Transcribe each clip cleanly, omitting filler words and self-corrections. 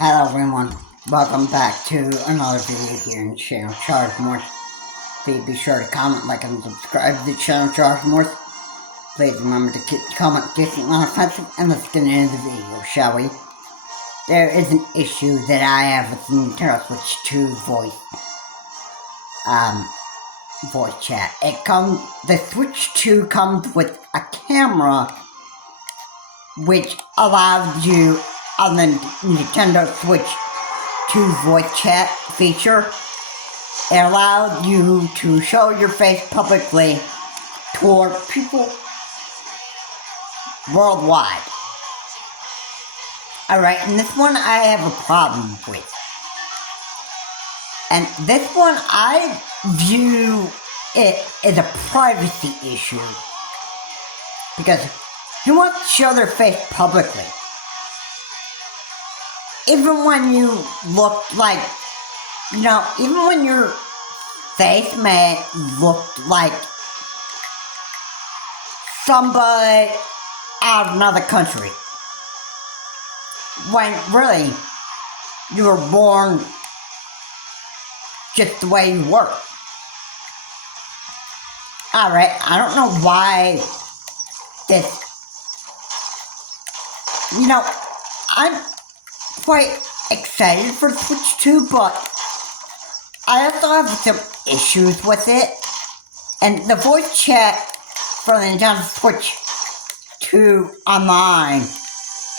Hello everyone, welcome back to another video here in channel Charles Morse. Please be sure to comment, like, and subscribe to the channel Charles Morse. Please remember to keep the comment decent and offensive, and let's get into the video, shall we? There is an issue that I have with the Nintendo Switch 2 voice chat. The Switch 2 comes with a camera which allows you on the Nintendo Switch 2 voice chat feature. It allows you to show your face publicly toward people worldwide. Alright, and this one I have a problem with. And this one I view it as a privacy issue. Because who wants to show their face publicly? Even when you look like, even when your face may look like somebody out of another country. When really, you were born just the way you were. Alright, I don't know why this, I'm quite excited for Switch 2, but I also have some issues with it. And the voice chat for the Nintendo Switch 2 online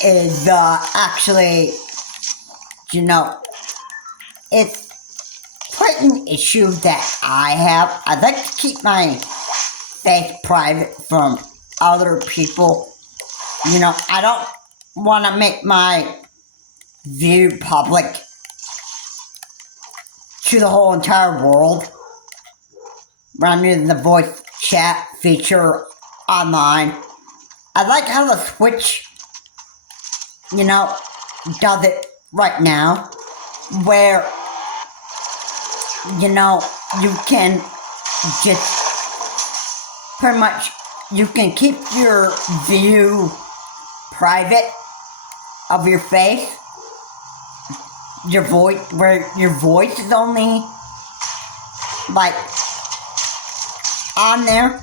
is actually, it's quite an issue that I have. I'd like to keep my face private from other people. I don't want to make my view public to the whole entire world when I'm using the voice chat feature online. I like how the Switch, does it right now, where, you can just pretty much, you can keep your view private of your face, your voice, where your voice is only, like, on there.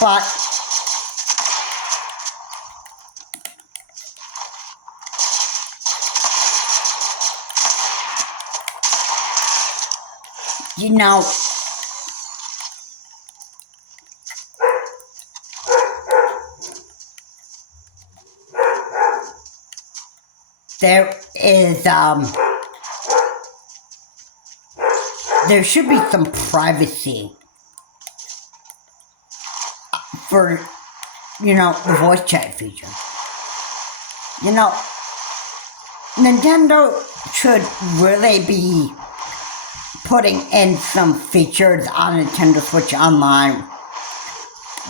But there is, there should be some privacy for, the voice chat feature. Nintendo should really be putting in some features on Nintendo Switch Online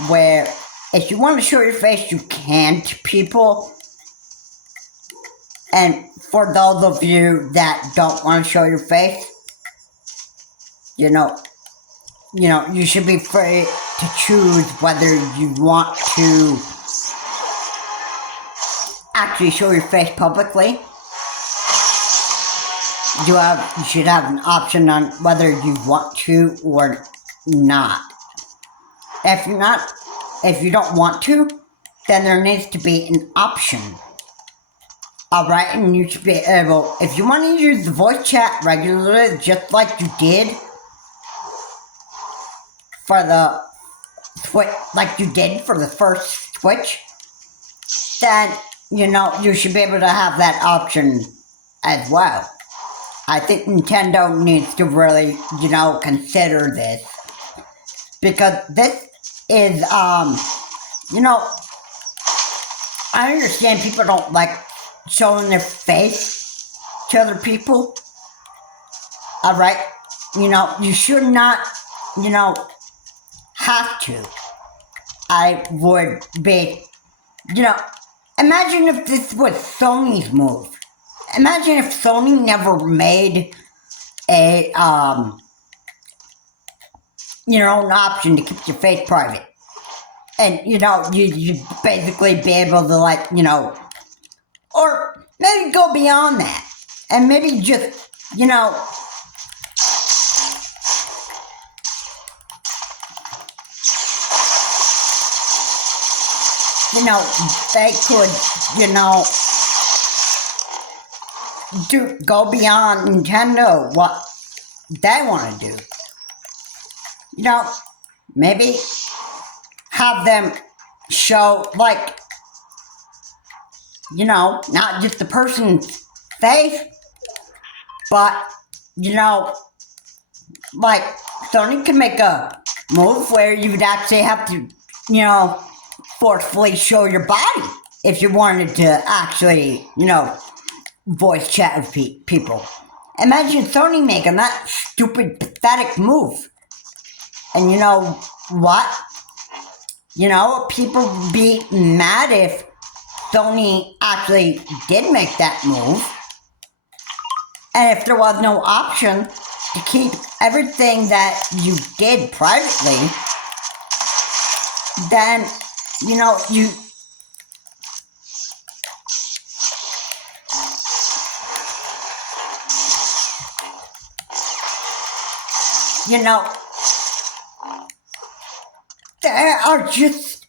where if you want to show your face, you can to people. And for those of you that don't want to show your face, you should be free to choose whether you want to actually show your face publicly. You should have an option on whether you want to or not. If you don't want to, then there needs to be an option. Alright, and you should be able, if you want to use the voice chat regularly, just like you did for the Switch, like you did for the first Switch, then, you should be able to have that option as well. I think Nintendo needs to really, consider this. Because this is, I understand people don't like showing their face to other people. Alright? You should not, have to. I would be, imagine if this was Sony's move. Imagine if Sony never made a, an option to keep your face private. and you basically be able to, like, or maybe go beyond that, and maybe just, they could, go beyond Nintendo, what they want to do. Maybe have them show, like, not just the person's face, but, like, Sony can make a move where you would actually have to, forcefully show your body if you wanted to actually, voice chat with people. Imagine Sony making that stupid, pathetic move. And you know what? People would be mad if Sony actually did make that move. And if there was no option to keep everything that you did privately, then, there are just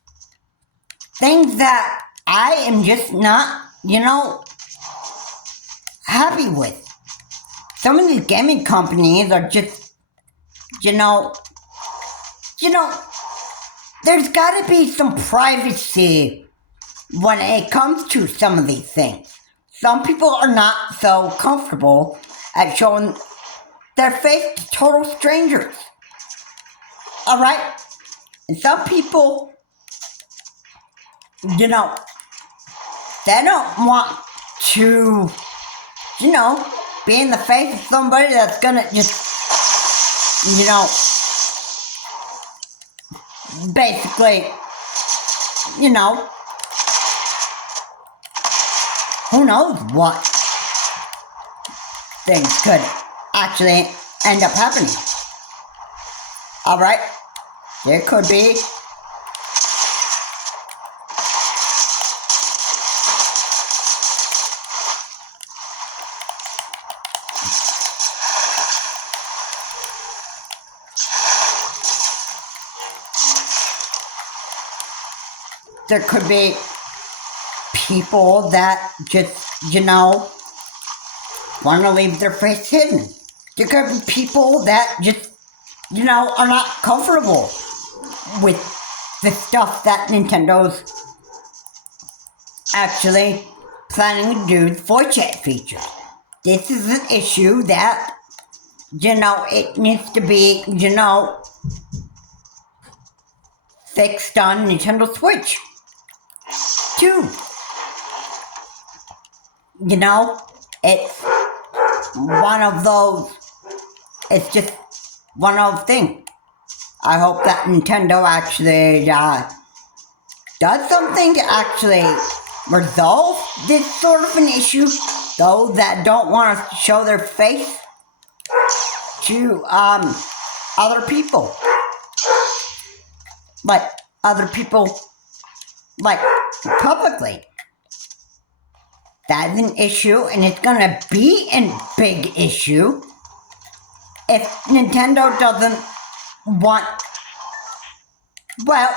things that I am just not, happy with. Some of these gaming companies are just, there's gotta be some privacy when it comes to some of these things. Some people are not so comfortable at showing their face to total strangers. Alright? And some people, they don't want to, be in the face of somebody that's gonna just, basically, who knows what things could actually end up happening. Alright? There could be people that just, want to leave their face hidden. There could be people that just, are not comfortable with the stuff that Nintendo's actually planning to do with voice chat features. This is an issue that, it needs to be, fixed on Nintendo Switch. Too. It's one of those, it's just one of those things. I hope that Nintendo actually does something to actually resolve this sort of an issue. Those that don't want to show their face to other people. Like, other people, like, publicly. That's an issue, and it's gonna be a big issue if Nintendo doesn't want, well,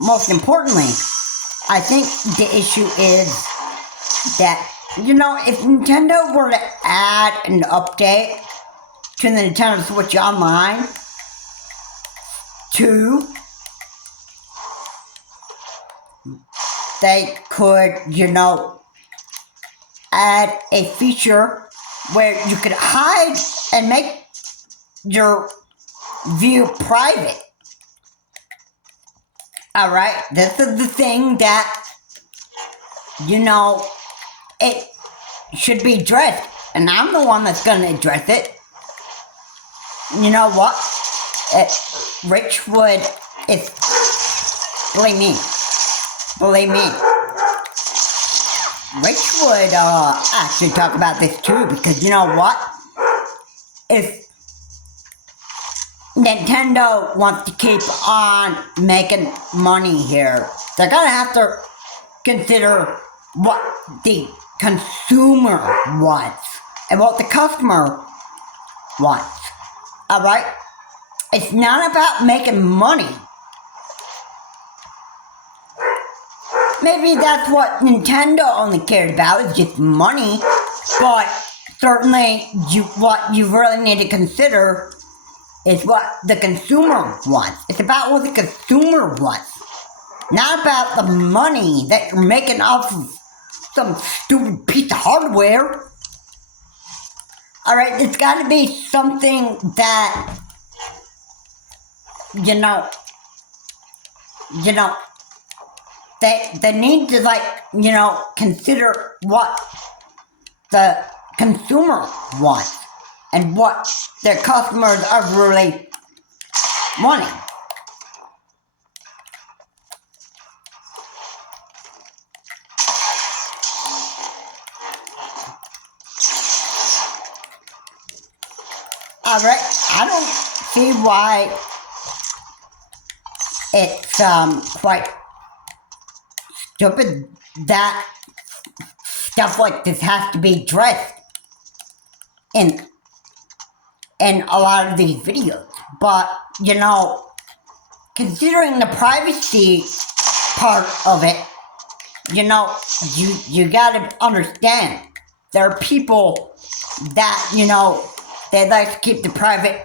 most importantly, I think the issue is that, if Nintendo were to add an update to the Nintendo Switch Online 2, they could, add a feature where you could hide and make your view private. Alright, this is the thing that, it should be addressed. And I'm the one that's gonna address it. You know what? Rich would, believe me, Rich would actually talk about this too, because you know what? If Nintendo wants to keep on making money here. They're gonna have to consider what the consumer wants and what the customer wants. Alright? It's not about making money. Maybe that's what Nintendo only cared about, is just money. But certainly, what you really need to consider is what the consumer wants. It's about what the consumer wants. Not about the money that you're making off of some stupid piece of hardware. Alright, it's gotta be something that, they need to, consider what the consumer wants and what their customers are really wanting. Alright, I don't see why it's quite stupid that stuff like this has to be addressed in a lot of these videos. But, considering the privacy part of it, you gotta understand, there are people that, they like to keep the private,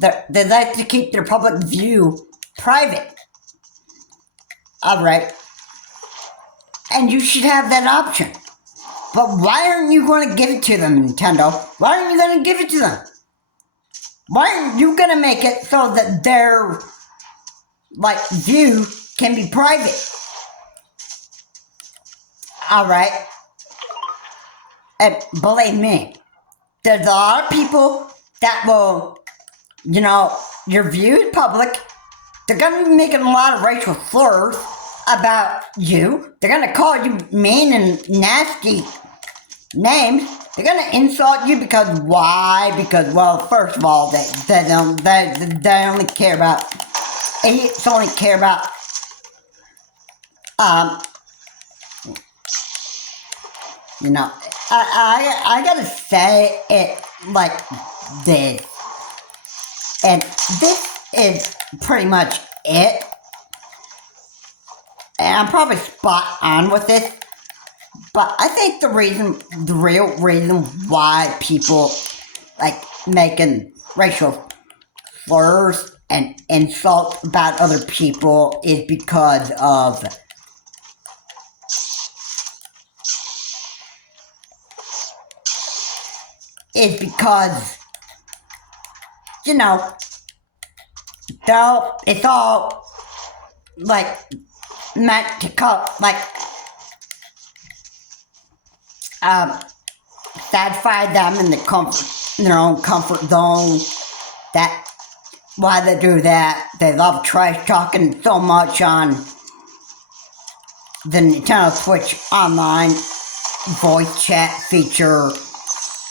they like to keep their public view private. Alright. And you should have that option. But why aren't you going to give it to them, Nintendo? Why aren't you going to give it to them? Why aren't you going to make it so that their, view can be private? Alright. And believe me, there's a lot of people that will, your view is public. They're going to be making a lot of racial slurs about you. They're going to call you mean and nasty names. They're going to insult you because why? Because, well, first of all, they only care about, idiots only care about, I gotta say it like this. And this is pretty much it. And I'm probably spot on with this. But I think the real reason why people making racial slurs and insult about other people is because of it's all meant to satisfy them in their own comfort zone. That's why they do that. They love trash talking so much on the Nintendo Switch Online voice chat feature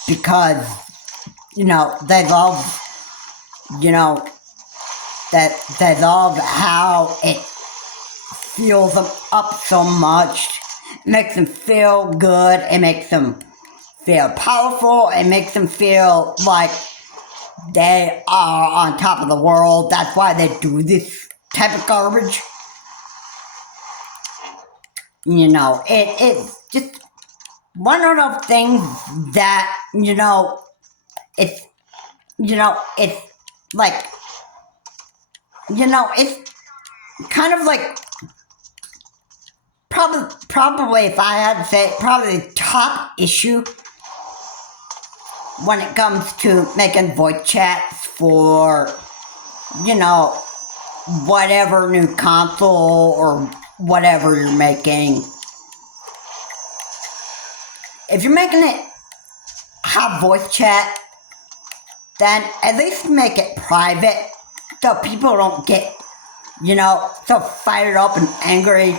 because, they love, that they love how it fills them up so much. It makes them feel good. It makes them feel powerful. It makes them feel like they are on top of the world. That's why they do this type of garbage. It's just one of those things that, it's kind of probably if I had to say, probably the top issue when it comes to making voice chats for, whatever new console or whatever you're making. If you're making it have voice chat, then at least make it private so people don't get, so fired up and angry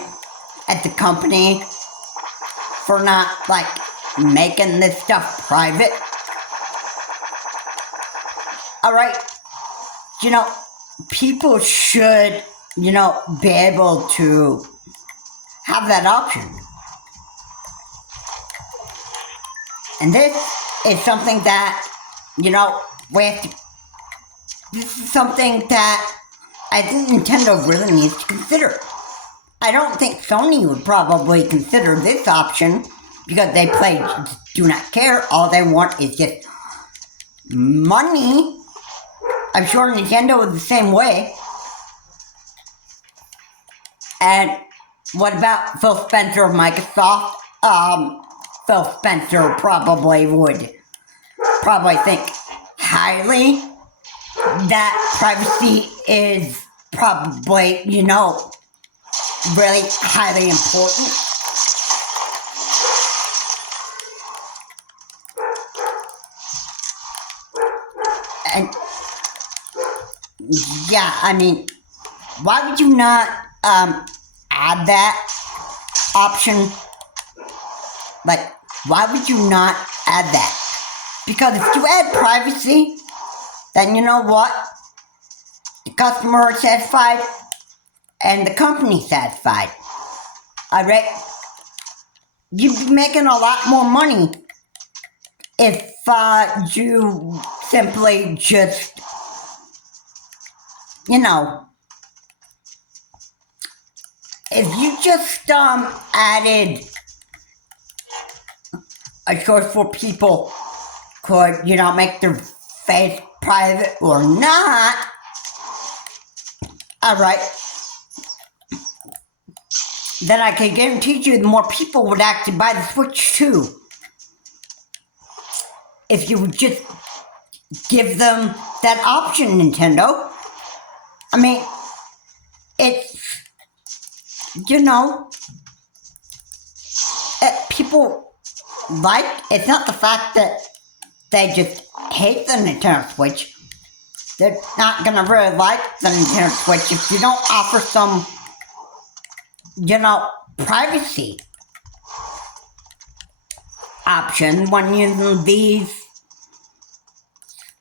at the company for not, making this stuff private. Alright, you know, people should, be able to have that option. And this is something that, this is something that I think Nintendo really needs to consider. I don't think Sony would probably consider this option because they do not care. All they want is just money. I'm sure Nintendo is the same way. And what about Phil Spencer of Microsoft? Phil Spencer would think highly that privacy is probably, really highly important. And yeah, I mean, why would you not add that option? Like, why would you not add that? Because if you add privacy, then you know what? The customer is satisfied and the company satisfied. Alright? You'd be making a lot more money if you simply just, if you just added a choice for people could, make their face private or not. Alright. Then I can guarantee you the more people would actually buy the Switch 2. If you would just give them that option, Nintendo. I mean, it's, people it's not the fact that they just hate the Nintendo Switch. They're not gonna really like the Nintendo Switch if you don't offer some, privacy option when using these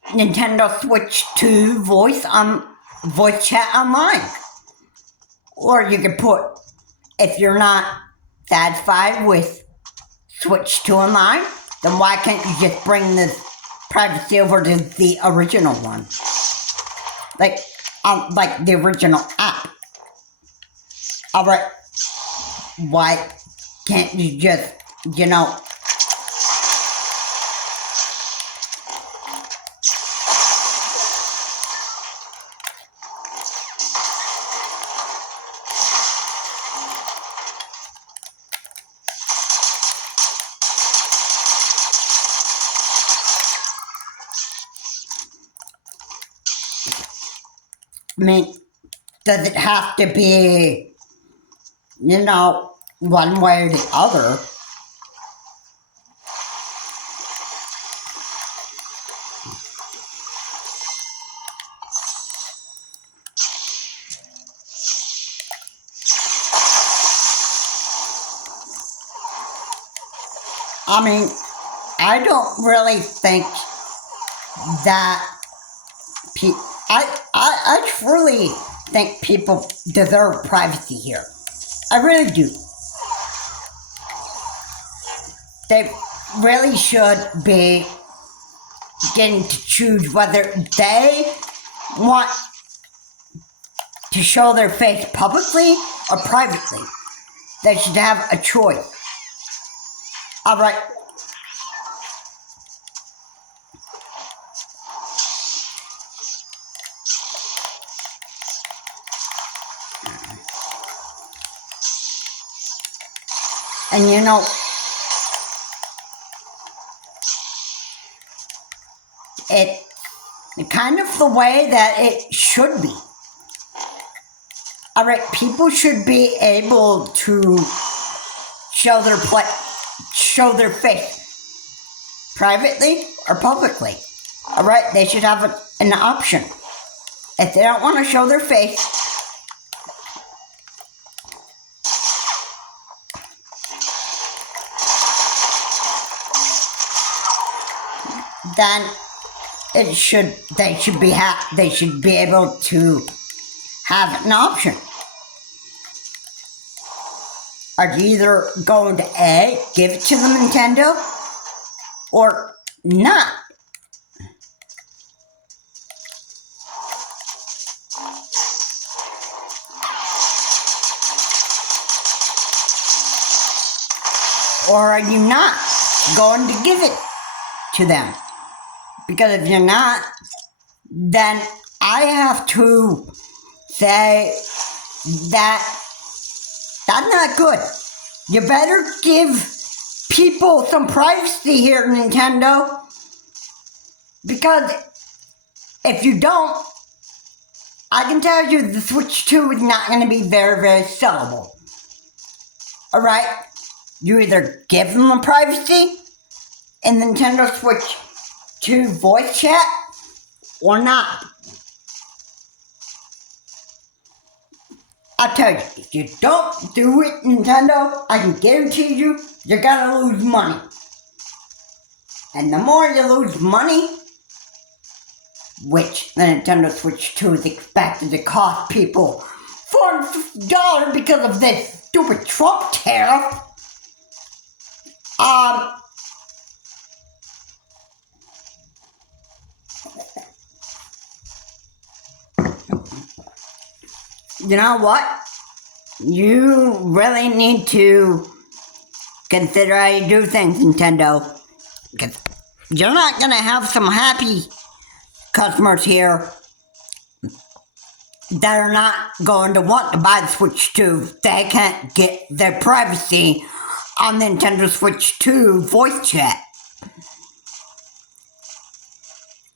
Nintendo Switch 2 voice chat online. Or you could put, if you're not satisfied with Switch 2 online, then why can't you just bring this privacy over to the original one? Like the original app. Alright, why can't you just, I mean, does it have to be, one way or the other? I mean, I don't really think that I truly think people deserve privacy here. I really do. They really should be getting to choose whether they want to show their face publicly or privately. They should have a choice. Alright. And it kind of the way that it should be. Alright, people should be able to show their face privately or publicly. Alright, they should have an option. If they don't want to show their face, then they should be able to have an option. Are you either going to A, give it to the Nintendo, or not? Or are you not going to give it to them? Because if you're not, then I have to say that that's not good. You better give people some privacy here, Nintendo. Because if you don't, I can tell you the Switch 2 is not going to be very, very sellable. Alright? You either give them the privacy in Nintendo Switch 2 voice chat or not. I'll tell you, if you don't do it, Nintendo, I can guarantee you, you're gonna lose money. And the more you lose money, which the Nintendo Switch 2 is expected to cost people $450 because of this stupid Trump tariff, you know what? You really need to consider how you do things, Nintendo. Because you're not going to have some happy customers here that are not going to want to buy the Switch 2 if they can't get their privacy on Nintendo Switch 2 voice chat.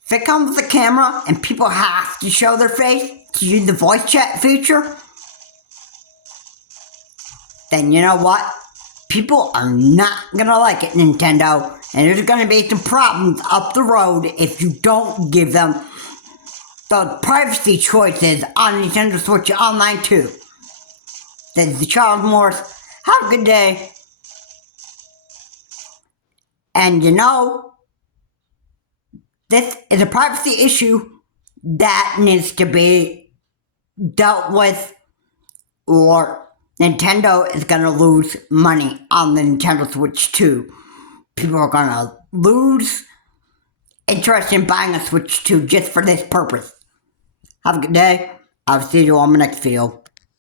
If it comes with a camera and people have to show their face to use the voice chat feature, then you know what? People are not gonna like it, Nintendo, and there's gonna be some problems up the road if you don't give them the privacy choices on Nintendo Switch Online 2. This is Charles Morris. Have a good day. And you know, this is a privacy issue that needs to be dealt with, or Nintendo is going to lose money on the Nintendo Switch 2. People are going to lose interest in buying a Switch 2 just for this purpose. Have a good day. I'll see you on my next video.